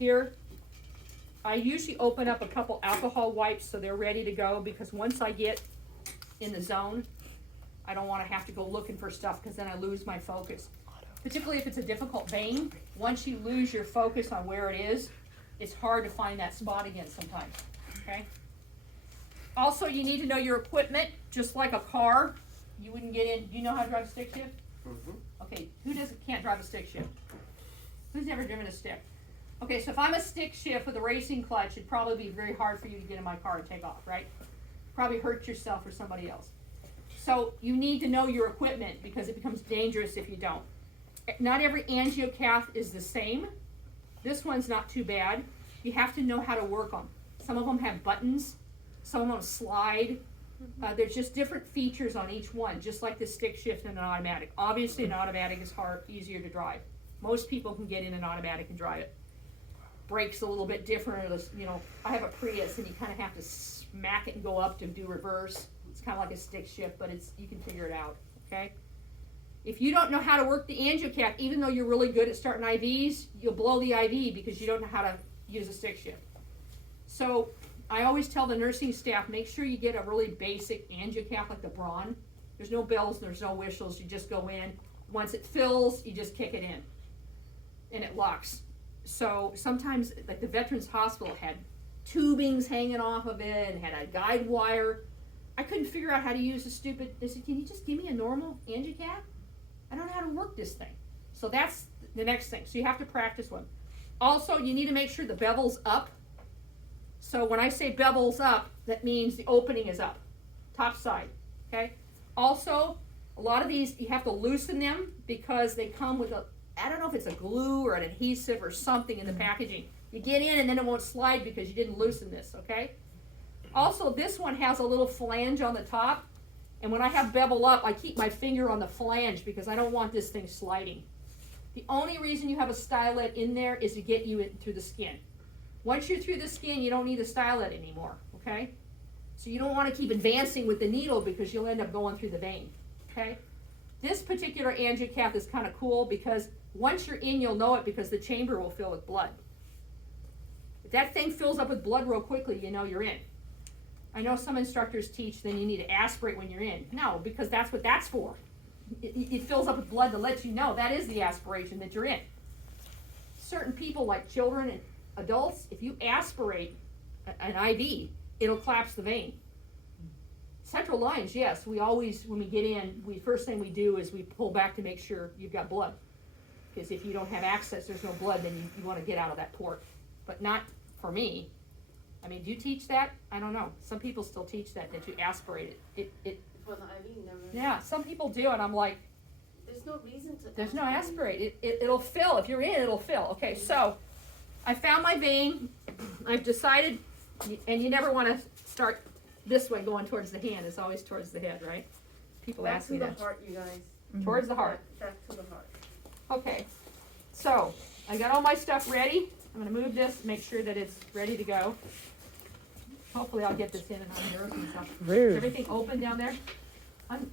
here, I usually open up a couple alcohol wipes so they're ready to go, because once I get in the zone, I don't want to have to go looking for stuff, because then I lose my focus. Particularly if it's a difficult vein, once you lose your focus on where it is, it's hard to find that spot again sometimes, okay? Also, you need to know your equipment, just like a car. You wouldn't get in, do you know how to drive a stick shift? Mm-hmm. Okay, who can't drive a stick shift? Who's never driven a stick? Okay, so if I'm a stick shift with a racing clutch, it'd probably be very hard for you to get in my car and take off, right? Probably hurt yourself or somebody else. So you need to know your equipment, because it becomes dangerous if you don't. Not every angiocath is the same. This one's not too bad. You have to know how to work them. Some of them have buttons, some of them slide. There's just different features on each one, just like the stick shift and an automatic. Obviously an automatic is easier to drive. Most people can get in an automatic and drive it. Brakes a little bit different, or you know, I have a Prius and you kind of have to smack it and go up to do reverse. It's kind of like a stick shift, but you can figure it out, okay? If you don't know how to work the angiocath, even though you're really good at starting IVs, you'll blow the IV because you don't know how to use a stick shift. So I always tell the nursing staff, make sure you get a really basic angiocath like the Braun. There's no bells, there's no whistles, you just go in. Once it fills, you just kick it in and it locks. So sometimes, like the Veterans Hospital had tubings hanging off of it and had a guide wire. I couldn't figure out how to use the stupid, they said, can you just give me a normal angiocath? I don't know how to work this thing. So that's the next thing. So you have to practice one. Also, you need to make sure the bevel's up. So when I say bevel's up, that means the opening is up, top side, okay? Also, a lot of these, you have to loosen them because they come with I don't know if it's a glue or an adhesive or something in the packaging. You get in and then it won't slide because you didn't loosen this, okay? Also, this one has a little flange on the top. And when I have bevel up, I keep my finger on the flange because I don't want this thing sliding. The only reason you have a stylet in there is to get you through the skin. Once you're through the skin, you don't need a stylet anymore, okay? So you don't want to keep advancing with the needle because you'll end up going through the vein, okay? This particular angiocath is kind of cool because once you're in, you'll know it because the chamber will fill with blood. If that thing fills up with blood real quickly, you know you're in. I know some instructors teach then you need to aspirate when you're in. No, because that's what that's for. It fills up with blood to let you know that is the aspiration that you're in. Certain people, like children and adults, if you aspirate an IV, it'll collapse the vein. Central lines, yes, we always, when we get in, first thing we do is we pull back to make sure you've got blood. Because if you don't have access, there's no blood, then you want to get out of that port. But not for me. I mean, do you teach that? I don't know. Some people still teach that you aspirate it. For the IV, never. Yeah, some people do, and I'm like, there's no reason to. There's no aspirate. It'll fill. If you're in, it'll fill. Okay, so I found my vein. I've decided, and you never want to start this way going towards the hand. It's always towards the head, right? People Back ask me to that. the heart, you guys. Towards the heart. Back to the heart. Okay, so I got all my stuff ready. I'm going to move this, make sure that it's ready to go. Hopefully I'll get this in and on and stuff. Rude. Everything open down there?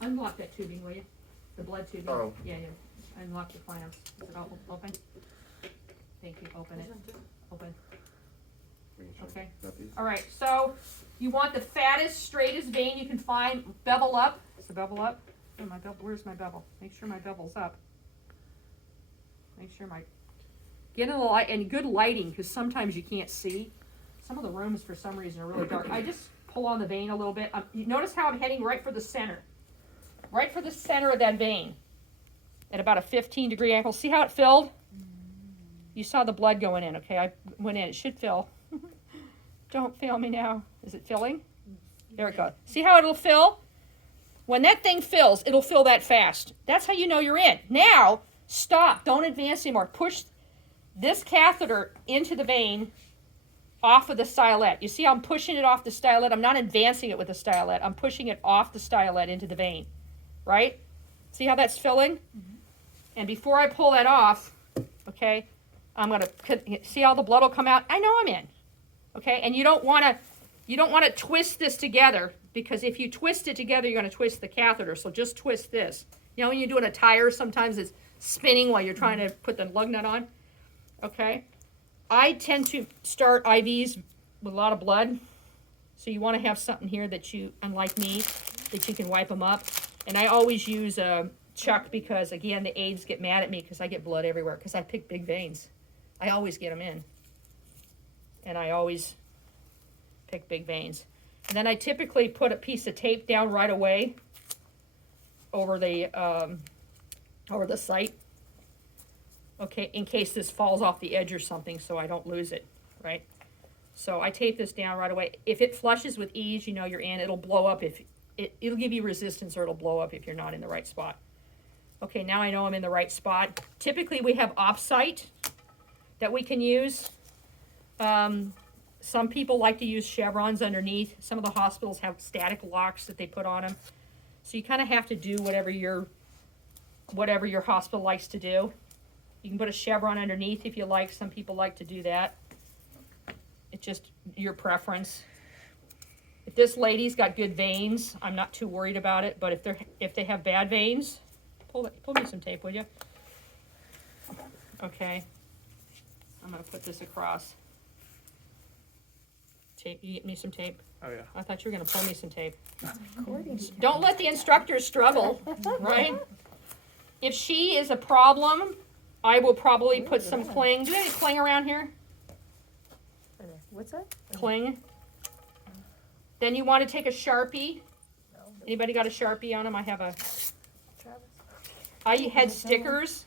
Unlock that tubing, will you? The blood tubing? Oh. Yeah. Unlock the clamps. Is it all open? Thank you, open it. Open. Okay. All right, so you want the fattest, straightest vein you can find. Bevel up. Is the bevel up? Oh, my bevel. Where's my bevel? Make sure my bevel's up. Make sure get a little light and good lighting because sometimes you can't see. Some of the rooms for some reason are really dark. I just pull on the vein a little bit. You notice how I'm heading right for the center. Right for the center of that vein. At about a 15-degree angle. See how it filled? You saw the blood going in, okay? I went in. It should fill. Don't fail me now. Is it filling? There it goes. See how it'll fill? When that thing fills, it'll fill that fast. That's how you know you're in. Now, stop. Don't advance anymore. Push this catheter into the vein off of the stylet. You see how I'm pushing it off the stylet? I'm not advancing it with the stylet. I'm pushing it off the stylet into the vein. Right? See how that's filling? Mm-hmm. And before I pull that off, okay, I'm going to see how the blood will come out. I know I'm in. Okay? And you don't want to twist this together because if you twist it together, you're going to twist the catheter. So just twist this. You know when you're doing a tire, sometimes it's spinning while you're trying to put the lug nut on? Okay? I tend to start IVs with a lot of blood. So you want to have something here that you, unlike me, that you can wipe them up. And I always use a chuck because, again, the aides get mad at me because I get blood everywhere because I pick big veins. I always get them in. And I always pick big veins. And then I typically put a piece of tape down right away over the site. Okay, in case this falls off the edge or something so I don't lose it, right? So I tape this down right away. If it flushes with ease, you know you're in. It'll blow up if it'll give you resistance, or it'll blow up if you're not in the right spot. Okay, now I know I'm in the right spot. Typically we have off-site that we can use. Some people like to use chevrons underneath. Some of the hospitals have static locks that they put on them. So you kind of have to do whatever your hospital likes to do. You can put a chevron underneath if you like. Some people like to do that. It's just your preference. If this lady's got good veins, I'm not too worried about it. But if they have bad veins, pull me some tape, would you? Okay. I'm gonna put this across. Tape. You get me some tape? Oh yeah. I thought you were gonna pull me some tape. Don't let the instructors struggle, right? If she is a problem, I will probably put some cling. Do we have any cling around here? What's that? Cling. Then you want to take a Sharpie. Anybody got a Sharpie on them? I have a. Travis? I had stickers.